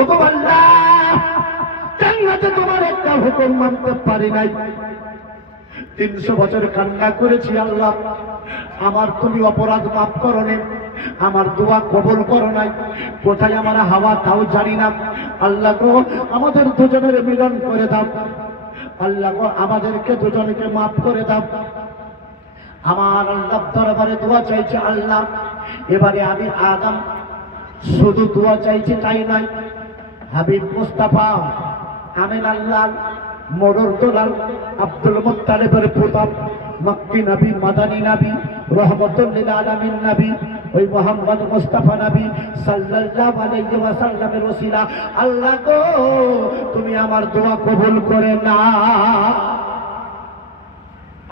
ওগো আল্লাহ, জান্নাতে তোমার একটা হুকুম মানতে পারি নাই, 300 বছর কান্না করেছি আল্লাহ, আমার তুমি অপরাধ মাফ করো নি, আমার দোয়া কবুল করো নাই, কোথায় আমার হাওয়া তাও জানি না। আল্লাহ গো, আমাদের দুজনের মিলন করে দাও, আল্লাহ গো, আমাদেরকে দুজনকে মাফ করে দাও। আমার আল্লাহ দরবারে দোয়া চাইছে আল্লাহ, এবারে আমি আদম শুধু দোয়া চাইছি তাই নয়, হাবিব মুস্তাফা আমিন আল্লাহ মোড়র দোলাল আব্দুল মুত্তালিবের পুত্র মক্কি নবী মাদানী নবী রহমতুল লিল আলামিন নবী ওই মুহাম্মদ মুস্তাফা নবী সাল্লাল্লাহু আলাইহি ওয়াসাল্লামের ওসিলা আল্লাহ গো, তুমি আমার দোয়া কবুল করে না।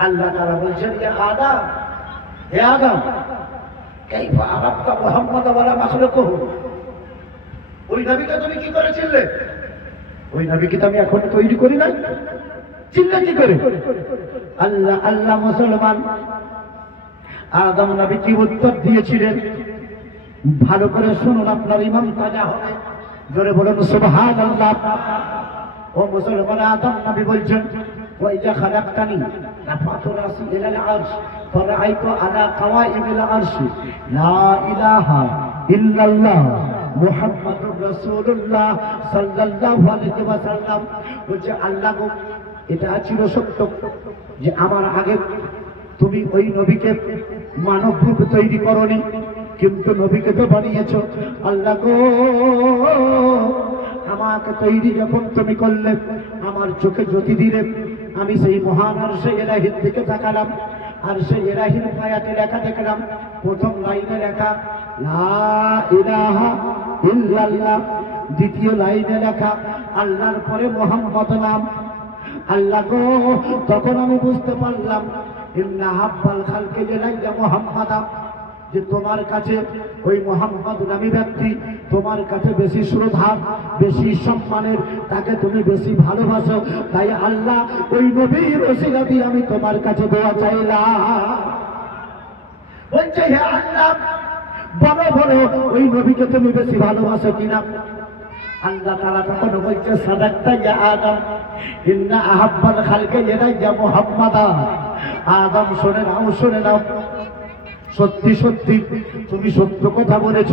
আল্লাহ তাআলা বলছেন, হে আদম, হে আদম, কাইফা আরাফতা মুহাম্মদ ওয়ালা মাখলুকুহু, ওই নবীকে তুমি কি করে চিনলে? ওই নবীকে তো আমি এখন তৈরি করি নাই, চিনলে কি করে? আল্লাহ আল্লাহ মুসলমান, আদম নবী কি উত্তর দিয়েছিলেন ভালো করে শুনুন, আপনার ইমাম তাজা হবে, জোরে বলুন সুবহানাল্লাহ। ও মুসলমান, আদম নবী বলছেন, ওয়াইজা খালাকতানি রাফাতু রাসি ইলাল আরশ ফারাআইতু আলা কাওয়াইমিল আরশ লা ইলাহা ইল্লাল্লাহ মুহাম্মাদুর রাসূলুল্লাহ সাল্লাল্লাহু আলাইহি ওয়াসাল্লাম। বলছে আল্লাহ গো, এটা ছিল সত্য যে আমার আগে তুমি ওই নবীকে মানব রূপ তৈরি করনি, কিন্তু নবীকে তো বানিয়েছ। আল্লাহ গো, আমাকে তৈরি যখন তুমি করলে, আমার চোখে জ্যোতি দিলে, আমি সেই মহান আরশে ইলাহির দিকে তাকালাম, আর সেই ইলাহির আয়াতে লেখা দেখলাম, প্রথম লাইনে লেখা লা ইলাহা ইল্লাল্লাহ, দ্বিতীয় লাইনে লেখা আল্লাহর পরে মুহাম্মদ নাম। আল্লাহ গো, তখন আমি বুঝতে পারলাম ইন্না হাব্বাল খালকে ইলাইয়া মুহাম্মাদা, যে তোমার কাছে ওই মুহাম্মদ নামী ব্যক্তি তোমার কাছে বেশি শ্রদ্ধা, বেশি সম্মানের, তাকে তুমি বেশি ভালোবাসো, তাই আল্লাহ ওই নবীর ওসিলা দিয়ে আমি তোমার কাছে দোয়া চাইলাম। বলছে হে আল্লাহ, বলো বলো ওই নবীকে তুমি বেশি ভালোবাসো কিনা? আল্লাহ তাআলা তখন বলছে, সাদাক্তা ইয়া আদম, ইন্না আহাব্বাল খালকে ইলাইয়া মুহাম্মাদা। আদম শুনে নাও, শুনে নাও, সত্যি সত্যি তুমি সত্য কথা বলেছ।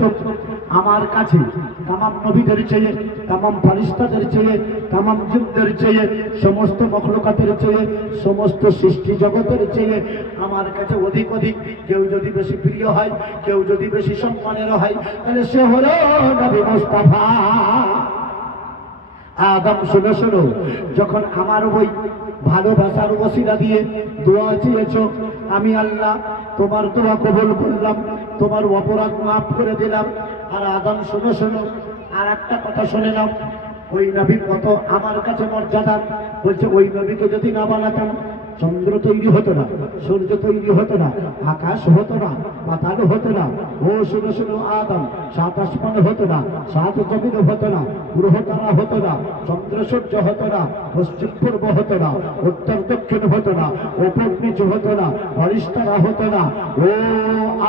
আমার কাছে তামাম নবীদের চেয়ে, তামাম ফারিস্তাদের চেয়ে, তামাম জিনদের চেয়ে, সমস্ত মখলুকাতের চেয়ে, সমস্ত সৃষ্টি জগতের চেয়ে আমার কাছে অধিক অধিক কেউ যদি বেশি প্রিয় হয়, কেউ যদি বেশি সম্মানের হয়, তাহলে সে হলো নবী মুস্তাফা। আদম শোনো শোনো, যখন আমার ওই ভালোবাসার ওসিলা দিয়ে দোয়া চেয়েছ, আমি আল্লাহ তোমার দোয়া কবুল করলাম, তোমার অপরাধ মাফ করে দিলাম। আর আদম শোনো শোনো, আর একটা কথা শুনে নাও, ওই নবী কত আমার কাছে মর্যাদা। বলছে ওই নবীকে যদি না বানাতাম, চন্দ্র তৈরি হতো না, সূর্য তৈরি হতো না, আকাশ হতো না, পাতাল হতো না। ও শুনো শুনো আদম, সাত আসমান হতো না, সাত জমিন হতো না, গ্রহ তারা হতো না, চন্দ্র সূর্য হতো না, পশ্চিম পূর্ব হতো না, উত্তর দক্ষিণ হতো না, ওপর নিচু হতো না, ফেরেশতারা হতো না। ও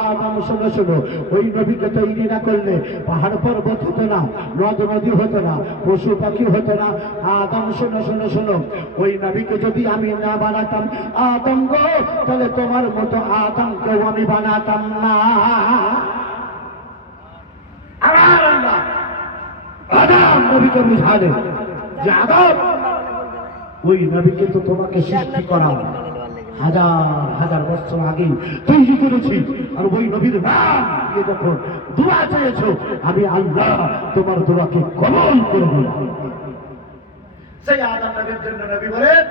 আদম শুনো শুনো, ওই নবীকে তৈরি না করলে পাহাড় পর্বত হতো না, নদ নদী হতো না, পশু পাখি হতো না। আদম শুনো শুনো শুনো, ওই নবীকে যদি আমি না বানাতাম আদম গো, তাহলে তোমার মতো আদমকেও আমি বানাতাম না। আদম নবীকে বুঝালে যে আদম, ওই নবীকে তো তোমাকে সৃষ্টি করা হাজার হাজার বছর আগে তৈরি করেছি, আর ওই নবীর নাম দিয়ে যখন দোয়া চেয়েছ, আমি আল্লাহ তোমার দোয়াকে কবুল করব। সেই আদম নবীর জন্য নবী বলেন,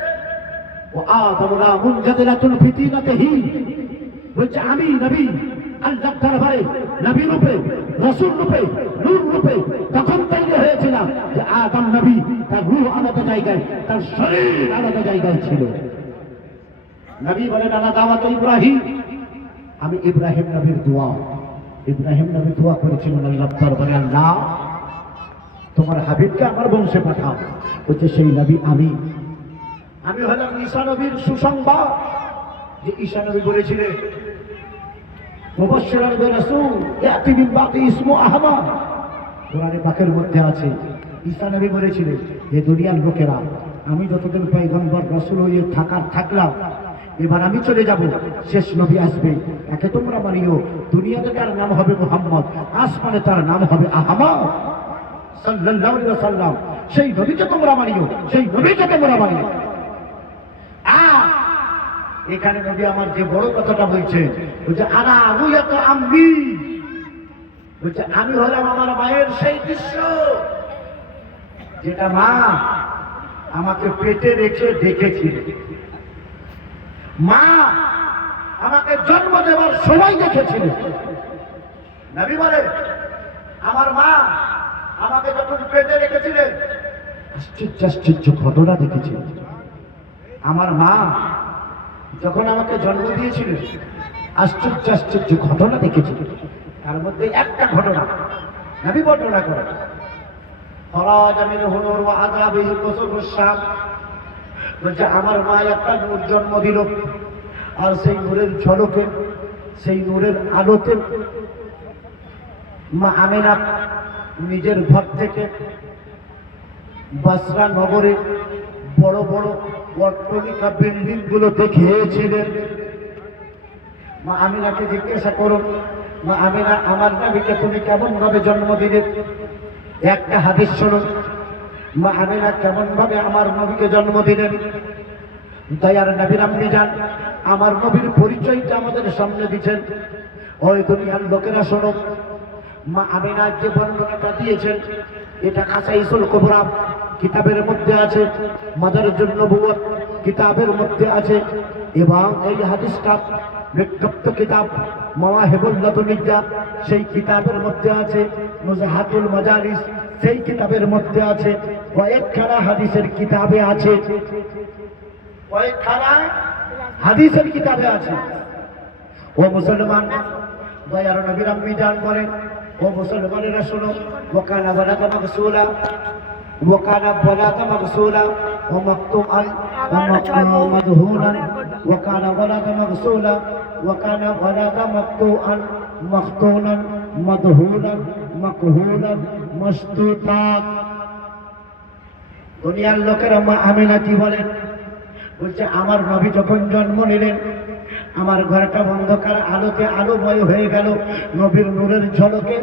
ও আদম লা মুনজাদিলাতুন ফিতিনাতিহি, বলছে আমি নবী আল্লাহ দরবারে নবী রূপে, রাসূল রূপে, নূর রূপে তখন তৈরি হয়েছিলাম যে আদম নবী তার রূহ আলাদা জায়গায়, তার শরীর আলাদা জায়গায় ছিল। নবী বলেন আলা দাওয়াত ইব্রাহিম, আমি ইব্রাহিম নবীর দোয়া, ইব্রাহিম নবী দোয়া করেছিলেন আল্লাহ দরবারে, আল্লাহ তোমার হাবিবকে আমার বংশে পাঠাও। বলছে সেই নবী আমি, আমি হলাম ঈসা নবীর সুসংবাদ, যে ঈসা নবী বলেছিলেন মুবাশশিরান বিরাসূল ইয়াতি মিন বাদি ইসমু আহমদ, কোরআনে পাকের মধ্যে আছে, ঈসা নবী বলেছিলেন যে দুনিয়ার লোকেরা আমি যতদিন পয়গম্বর রাসূল হয়ে থাকলাম, এবার আমি চলে যাব, শেষ নবী আসবে, একে তোমরা মানিও, দুনিয়াতে তার নাম হবে মুহাম্মদ, আসমানে তার নাম হবে আহমদ সাল্লাল্লাহু আলাইহি ওয়াসাল্লাম। সেই নবীকে তোমরা মানিও, সেই নবীকে তোমরা মানিও। এখানে নবী আমার যে বড় কথাটা বলছে, বলছে আনা রুয়াত আম্মি, বলছে আমি হলাম আমার মায়ের সেই দৃশ্য যেটা মা আমাকে পেটে রেখে দেখেছিল। মা আমাকে জন্ম দেওয়ার সময় দেখেছিল। নবী বলে আমার মা আমাকে যখন পেটে রেখেছিলেন আশ্চর্য আশ্চর্য ঘটনা দেখেছিলেন। আমার মা যখন আমাকে জন্ম দিয়েছিলেন আশ্চর্য আশ্চর্য ঘটনা দেখেছিলেন। তার মধ্যে একটা ঘটনা নবী বর্ণনা করেন, বলছে আমার মা একটা নূর জন্ম দিল, আর সেই নূরের ঝলকে, সেই নূরের আলোতে মা আমেনা নিজের ঘর থেকে বাসরা নগরে বড় বড় অট্টালিকা বিল্ডিং গুলো দেখিয়েছিলেন। মা আমিনাকে জিজ্ঞাসা করুন, মা আমিনা আমার নবীকে তুমি কেমন ভাবে জন্ম দিলে? একটা হাদিস শুনুন, মা আমিনা কেমন ভাবে আমার নবীকে জন্ম দিলেন। দয়ার নবীর আম্মি জান আমার নবীর পরিচয়টা আমাদের সামনে দিচ্ছেন। ওই দুনিয়ার লোকেরা শোনো, মা আমিনা যে বর্ণনাটা দিয়েছেন এটা কাসাইসুল কুবরা কিতাবের মধ্যে আছে, মাদারুন নবুওয়াত কিতাবের মধ্যে আছে, এবং এই হাদিসটা বিজ্ঞপ্ত কিতাব মাওয়াহিবুল লাদুনিয়া সেই কিতাবের মধ্যে আছে, মুজাহাতুল মাজালিস সেই কিতাবের মধ্যে আছে, কয়েকখানা হাদিসের কিতাবে আছে, কয়েকখানা হাদিসের কিতাবে আছে। ও মুসলমান, দয়ার নবীর আম্মি জান বলেন, ও মুসলমানেরা শোনো, ওয়াকানা বালাগা মাগসুলা, ওয়াকানা বালাগা মাগসুলা ওয়া মাকতুআন ওয়া মাদহুনান, ওয়াকানা বালাগা মাগসুলা ওয়াকানা বালাগা মাকতুআন মাখতুনান মাদহুনান মাকহুলান মাসতুতা। দুনিয়ার লোকেরা মা আমিনা কি বলেন? বলছে আমার নবী যখন জন্ম নিলেন আমার ঘরটা অন্ধকার আলোতে আলোময় হয়ে গেল, নবীর নূরের ঝলকে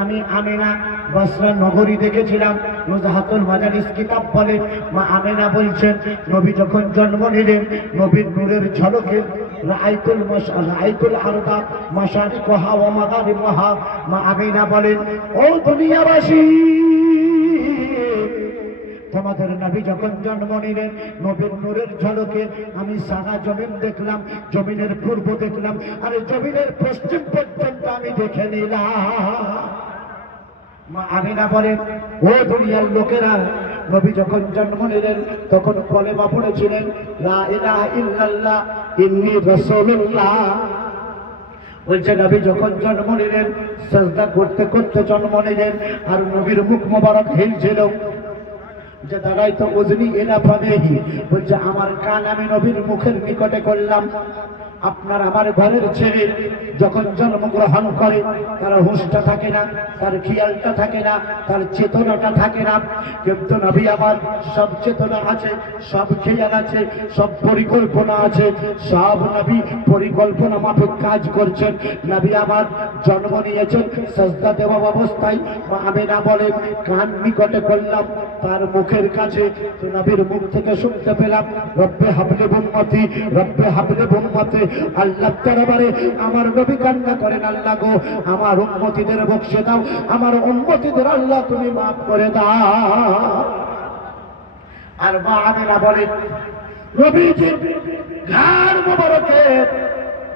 আমি আমিনা বসরা নগরী দেখেছিলাম। মুজাহাতুল মাজালিস কিতাব বলে, মা আমিনা বলছেন নবী যখন জন্ম নিলেন নবীর নূরের ঝলকে রাআইতুল আরদা মাশারিকুহা ওয়া মাগারিবুহা। মা আমিনা বলেন, ও দুনিয়াবাসী, তোমাদের নবী যখন জন্ম নিলেন নবীর নূরের ঝলকে আমি সারা জমিন দেখলাম, জমিনের পূর্ব দেখলাম, আর জমিনের পশ্চিম পর্যন্ত আমি দেখে নিলাম। মা আমিনা বলেন, ও দুনিয়ার লোকেরা, নবী যখন জন্ম নিলেন তখন কলেমা পড়েছিলেন লা ইলাহা ইল্লাল্লাহ ইন্নী রাসূলুল্লাহ। বলছে নবী যখন জন্ম নিলেন সিজদা করতে করতে জন্ম নিলেন, আর নবীর মুখ মোবারক হিলছিল। যে দাঁড়াই তো উজনি এলা ফাদেহি, বলছে আমার কান আমি নবীর মুখের নিকটে করলাম। আপনার আমার ঘরের ছেলে যখন জন্মগ্রহণ করে তার হুঁশটা থাকে না, তার খেয়ালটা থাকে না, তার চেতনাটা থাকে না, কিন্তু নবী আমার সব চেতনা আছে, সব খেয়াল আছে, সব পরিকল্পনা আছে, সব নবী পরিকল্পনা মাফিক কাজ করছেন। নবী আমার জন্ম নিয়েছেন সাজদা দেওয়া অবস্থায়। মা আমিনা বলেন কান নিকটে করলাম তার মুখের কাছে, তো নবীর মুখ থেকে শুনতে পেলাম রব্বে হাবলি উম্মতি, রব্বে হাবলি উম্মতি। আল্লাহ দরবারে আমার নবী কান্না করেন, আল্লাহ গো আমার উম্মতিদের বখশে দাও, আমার উম্মতিদের আল্লাহ তুমি মাফ করে দাও। আর মা আমিনা বলেন নবীজির ঘাড় মোবারকের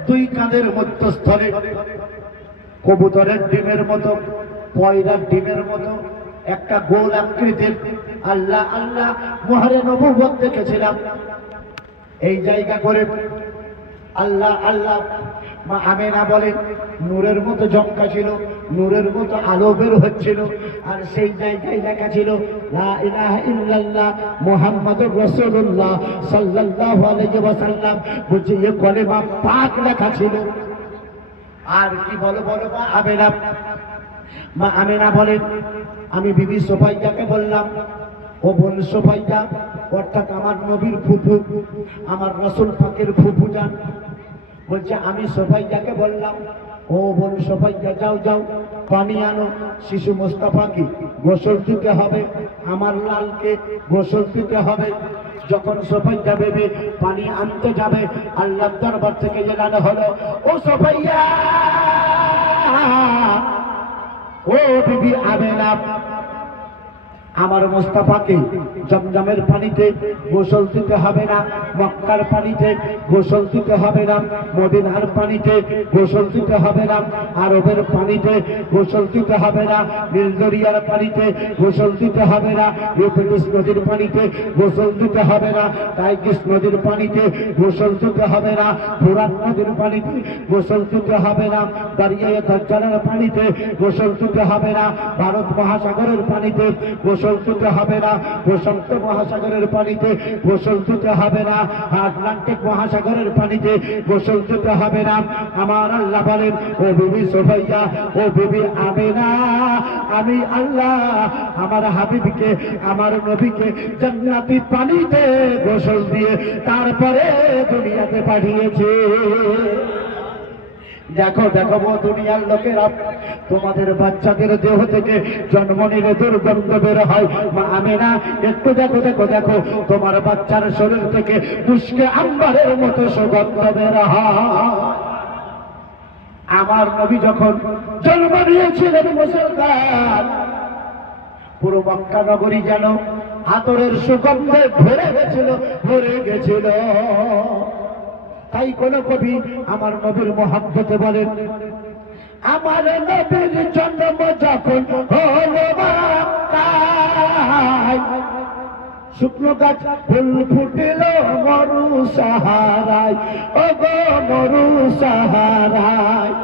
দুই কাঁধের মধ্যস্থলে কবুতরের ডিমের মতো, পয়রার ডিমের মতো একটা গোল আকৃতির আল্লাহ আল্লাহ মোহরে নবুয়ত দেখেছিলাম। এই জায়গা করে আল্লাহ আল্লাহ। মা আমিনা বলেন নূরের মতো জমকা ছিল, নূরের মতো আলো বের হচ্ছিল, আর সেই জায়গায় লেখা ছিল লা ইলাহা ইল্লাল্লাহ মুহাম্মাদুর রাসূলুল্লাহ সাল্লাল্লাহু আলাইহি ওয়াসাল্লাম। বুঝি এ কলেমা পাক লেখা ছিল। আর কি বলো বলো মা আমিনা, মা আমেনা বলেন, আমি বিবি সোফাইয়াকে বললাম, ও বোন সোফাইয়া, অর্থাৎ আমার নবীর ফুফু, আমার রাসূল পাকের ফুফু যান। বলছে আমি সোফাইয়াকে বললাম, ও বোন সোফাইয়া, যাও যাও পানি আনো, শিশু মোস্তাফাকে গোসল দিতে হবে, আমার লালকে গোসল দিতে হবে। যখন সোফাইয়া বেবি পানি আনতে যাবে, আল্লাহর দরবার থেকে জানানো হলো, ও সোফাইয়া, ও বিবি আমেনা, আমার মোস্তাফাকে জমজমের পানিতে গোসল দিতে হবে না, মক্কার পানিতে গোসল দিতে হবে না, মদিনার পানিতে গোসল দিতে হবে না, আরবের পানিতে গোসল দিতে হবে না, নীলদরিয়ার পানিতে গোসল দিতে হবে না, ইউফ্রেটিস নদীর পানিতে গোসল দিতে হবে না, টাইগ্রিস নদীর পানিতে গোসল দিতে হবে না, ফুরাত নদীর পানিতে গোসল দিতে হবে না, দারিয়ায়ে দাজ্জালের পানিতে গোসল দিতে হবে না, ভারত মহাসাগরের পানিতে গোসল দিতে হবে না, প্রশান্ত মহাসাগরের পানিতে গোসল দিতে হবে না, আটলান্টিক মহাসাগরের পানিতে গোসল দিতে হবে না। আমার আল্লাহ বলেন, ও বিবি সোফাইয়া, ও বিবি আমেনা, আমি আল্লাহ আমার হাবিবকে, আমার নবীকে জান্নাতি পানিতে গোসল দিয়ে তারপরে দুনিয়াতে পাঠিয়েছে। দেখো দেখো দুনিয়ার লোকেরা, তোমাদের বাচ্চাদের দেহ থেকে জন্ম নিলে দুর্গন্ধ বের হয়, মা আমেনা একটু দেখো দেখো দেখো, তোমার বাচ্চার শরীর থেকে মুশকে আম্বারের মতো সুগন্ধ বের হয়। আমার নবী যখন জন্ম নিয়েছিলেন মুসলমান, পুরো মক্কা নগরী যেন আতরের সুগন্ধে ভরে গেছিল, ভরে গেছিল। তাই কোন কবি আমার নবীর মহব্বতে বলেন, আমার নবীর জন্ম যখন হলো মক্কায়, শুকনো গাছ ফুল ফুটিল মরু সাহারায়, ও গো মরু সাহারায়,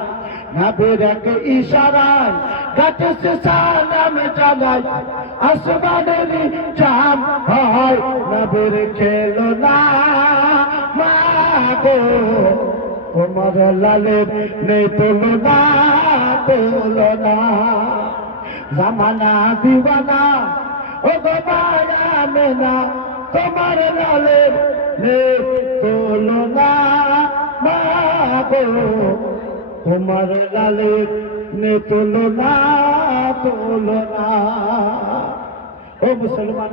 নবীর এক ইশারায় গাছে সে সালাম জানায়, আসমানের জাম হয়, নবীর খেলো না মা গো, তোমার লালের নেই তুলনা, তুলনা, জামানা দিওয়ানা, ও গো মায়া মেনা, তোমার লালের নেই তুলনা মা গো, তোমার লালের নেই তুলনা, তুলনা। ও মুসলমান,